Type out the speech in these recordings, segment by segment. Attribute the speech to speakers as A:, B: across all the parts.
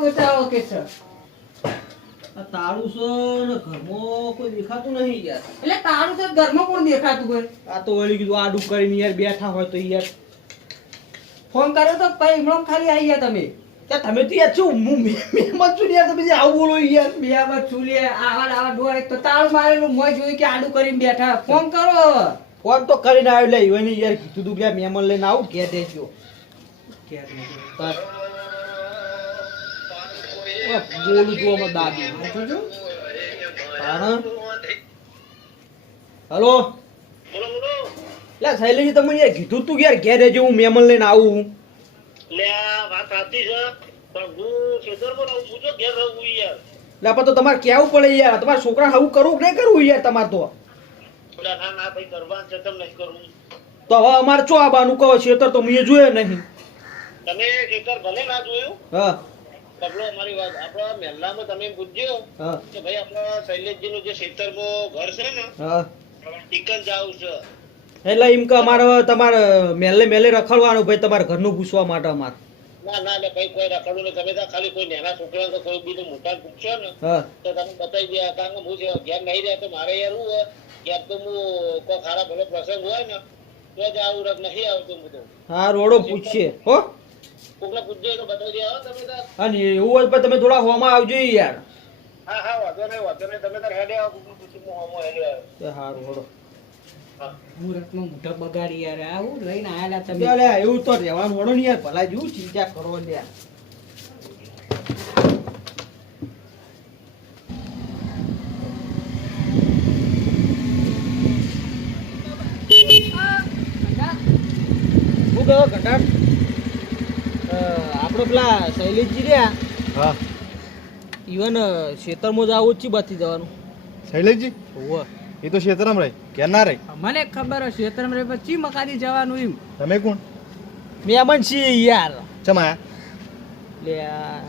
A: લોચાઓ કે છે?
B: આ તારું છે ને ઘરમાં કોઈ દેખાતું નહીં યાર.
A: એટલે તારું સર ઘરમાં કોણ દેખાતું હોય?
B: આ તો વળી કીધું આડું કરીને યાર બેઠા હોય તો યાર.
A: ફોન કર્યો તો કઈ હમણાં ખાલી આવી ગયા તમે.
B: ત્યાં તમે તો યાર શું હું મહેમાન છું યાર તમે આવું બોલો યાર.
A: બે છું લે આવા આવા ડોળે તો તાળું મારેલું મોય જોયું કે આડું કરીને બેઠા. ફોન કરો.
B: ફોન તો કરીને આવ્યો લે યાર કીધું તું કે મહેમાન લઈને આવું કે દેજો તાર. બોલું છું? અમે દાદી. હલો? લે તમે યાર કીધું તું યાર ઘેર રહેજો હું મહેમાન લઈને આવું
C: લે વાત સાચી છે. પણ હું ખેતરમાં રહું છું ઘેર રહું યાર.
B: લે પણ તો તમારે કેવું પડે યાર. તમારા છોકરા આવું કરવું કે નહીં કરવું યાર તમારે તો?
C: ના ના ભાઈ કરવાનું છે તેમ કરવું
B: તો હવે અમારે ચો આવવાનું કહો છેતર તો મેં જોયે નહીં.
C: તમે ખેતર ભલે ના જોયું?
B: હા.
C: પગલો અમારી વાત આપણા મહેલામાં તમે પૂછજો કે ભાઈ આપણા શૈલેષજીનું જે ખેતરમાં ઘર છે ને
B: હા.
C: ટીકન છે.
B: એટલે એમ કે અમારે તમારે મેલે મેલે રખડવાનું ભાઈ તમારે ઘરનું પૂછવા માટે અમારે.
C: ના ના એટલે ભાઈ કોઈ રખડવું નહીં. તમે ખાલી કોઈ નાના છોકરા કોઈ બીજું મોટા પૂછશો ને તો તમે બતાવી દે. કારણ કે હું જે ઘેર નહીં રહ્યા તો મારે યાર હું ઘેર તો હું કોઈ ખારા ભલે પ્રસંગ હોય ને તો જ આવું રખ નહીં આવતું હું તો
B: હા રોડો પૂછીએ. હો.
C: કોકને પૂછજો તો બતાવી દે. તમે તાર
B: અને એવું હોય તો તમે થોડા હોમાં આવજો યાર.
C: હા હા વાંધો નહીં વાંધો નહીં. તમે તાર હેડે આવો કોકને પૂછું હું હમો હેડે આવ્યો
B: તે હોડો.
A: મુહૂર્તમાં મોઢા બગાડી યાર. આવું લઈને આયેલા તમે.
B: ચાલે એવું તો રહેવાનું હોડો ને યાર. ભલા જેવું ચિંતા કરો ઘટાડ આપણે પેલા શૈલેષજી રહ્યા.
D: હા.
B: ઇવન ખેતરમાં જવું જ બાથી જવાનું.
D: શૈલેષજી?
B: હોવે.
D: એ તો શેતરમ રહે. ક્યાં ના રહે?
A: મને ખબર હશે શેતરમ રે પછી મકાની જવાનું એમ?
D: તમે કોણ?
B: મહેમાન છીએ યાર.
D: ચમાયા
B: લે આ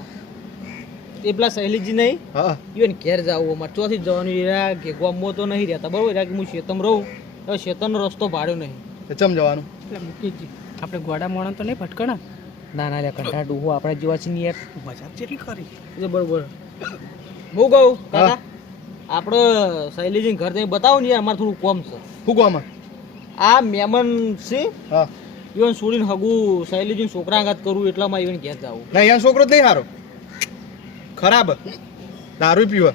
B: એ પેલા શૈલેષજી નહીં.
D: હા.
B: ઈવન ઘેર જવું અમારે ચોથી જ જવાનું યાર કે ગામમાં તો નહીં રહેતા બરોબર? યાર કે હું શેતમ રહું? હવે શેતમનો રસ્તો ભાડ્યો નહીં.
D: ચમ જવાનું?
A: એટલે મુકેશજી આપણે ગોડા મોણા તો નહીં ભટકણા?
B: ના ના લે કંટાળ ડૂહો. આપણે જેવા છે ને યાર.
A: મજાક જેટલી કરી.
B: એટલે બરોબર. હું કહું કાકા આપણે શૈલેષજીને ઘર જઈને બતાવો ને યાર અમારે થોડું કોમ છે.
D: શું કોમ
B: આ મેમન છે
D: હા.
B: ઇવન છોડીને હગું શૈલેષજીને છોકરા આઘાત કરું એટલામાં ઇવન ઘેર જવું
D: ના અહીંયા છોકરો જ નહીં સારો ખરાબ. દારૂ પીવે.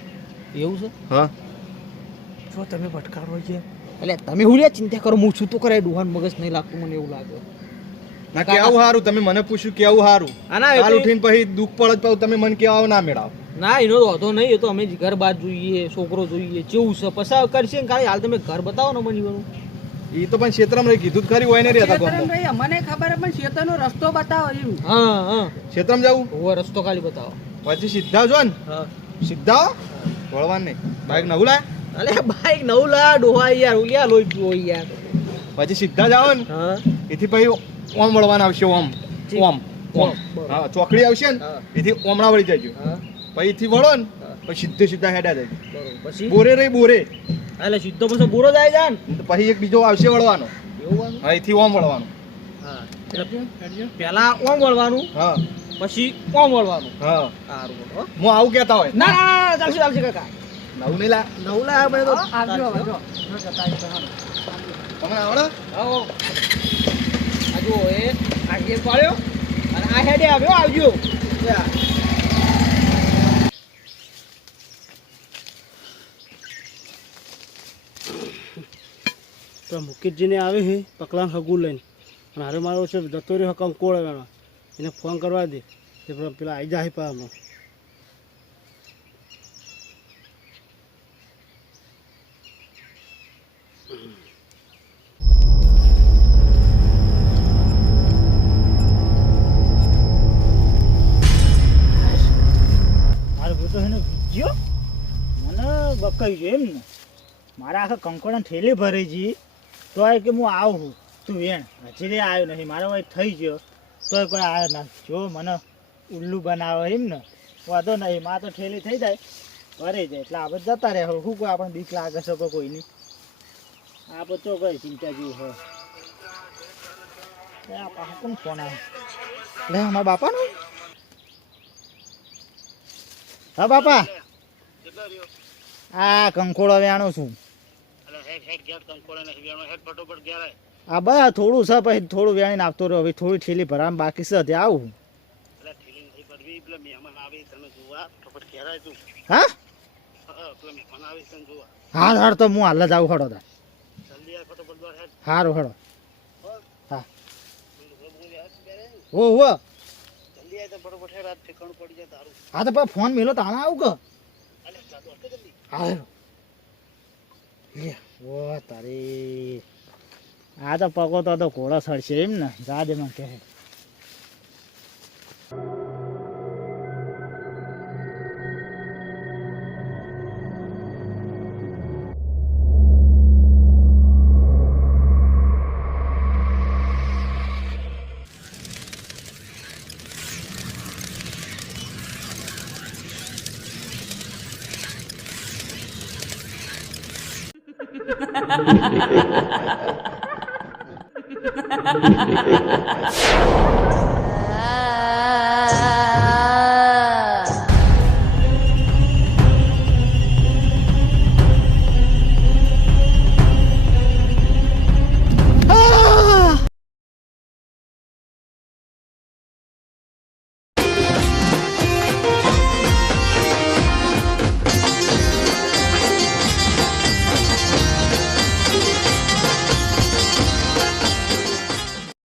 B: એવું છે?
D: હા.
A: જો તમે ભટકાડો છે.
B: એટલે તમે હું લ્યા ચિંતા કરો હું છું તો કરાય ડુહાન મગજ નહીં લાગતું મને એવું લાગે.
D: ના કેવું સારું તમે મને પૂછ્યું કેવું સારું
B: આના
D: કાલ ઉઠીને પછી દુઃખ પડે જ પાછું તમે મને કેવા ના મેળાવ.
B: ના એનો તો વાંધો નહીં એ તો અમે ઘર બાર જોઈએ છોકરો જોઈએ કેવું છે પસાવ કરશે ને કાલે હાલ તમે ઘર બતાવો ને મને એનું
D: એ તો પણ ક્ષેત્રમાં રહી કીધું ખરી હોય ને રહેતા
A: કોણ મને ખબર પણ ક્ષેત્રનો રસ્તો બતાવો એમ.
B: હા હા.
D: ક્ષેત્રમાં જાવું?
B: હોવે રસ્તો ખાલી બતાવો.
D: પછી સીધા જો ને.
B: હા.
D: સીધા? વળવાન નહીં. બાઈક નવું લાય.
B: અલે બાઈક નવું લા ડોહા યાર ઉલિયા લોઈ પીવો યાર.
D: પછી સીધા જાઓ ને.
B: હા.
D: એથી પછી ઓમ વળવાના આવશે ઓમ. ઓમ ઓમ. હા ચોકડી આવશે ને. એથી ઓમણા વળી જજો પછી થી વળો ને પછી સીધે સીધા હેડા જજો
B: બરોબર. પછી?
D: બોરે રહી બોરે.
B: એટલે સીધો પછી બોરો જાય જાન
D: પછી એક બીજો આવશે વળવાનો. હા એથી ઓમ વળવાનું.
B: હા. પહેલા ઓમ વળવાનું
D: હા.
B: પછી ઓમ વળવાનું.
D: હા.
B: સારું હું.
D: આવું કહેતા હોય.
B: ના ના, ચાલશે ચાલશે કાકા.
D: નવું નહીં લા
B: નવું ભાઈ તો.
A: આવજો હવે જો
D: તમને આવડે?
B: આવો આ જુઓ એ આ ગેમ પાડ્યો. અને આ હેડે આવ્યો આવજો.
E: તો મુકેશજીને આવે છે પકલાન હગું લઈને. અને હારે મારો છે જતો રહ્યો હકમ કોળ એને ફોન કરવા દે. તે પેલા પેલા આવી જાય પા
F: કહી છે એમ ને. મારા આખા કંકોડા ઠેલી ભરી જી તોય કે હું આવું તું વેણ હજી આવ્યો નથી મારો ભાઈ થઈ ગયો. તોય કોઈ આવ્યો ના જો મને ઉલ્લુ બનાવે એમ ને. વાંધો નહીં માં તો ઠેલી થઈ જાય. ભરી જાય એટલે આપણે જતા રહે. શું કોઈ આપણને બીક લાગે છે કોઈ કોઈની? આ તો કઈ ચિંતા જેવું હોય કોણ ફોન આવે? લે અમારા બાપાનો? હા બાપા. આ કંકોડો વેણો છું. આ બસ થોડું છે પછી થોડું વેણીને આપતો રહ્યો. હવે થોડી ઠેલી ભરામ બાકી છે ત્યાં આવું. હા? હા હાર તો હું હાલ જ આવું હડો તાર. હારું હડો. હા. હો. હો હા તો ફોન મેલો તાણા આવું કે? હા હેરો. લે ઓ તારી આ તો પગો તો ઘોડો સડશે એમ ને, જા દે મને કહે Ha ha ha ha!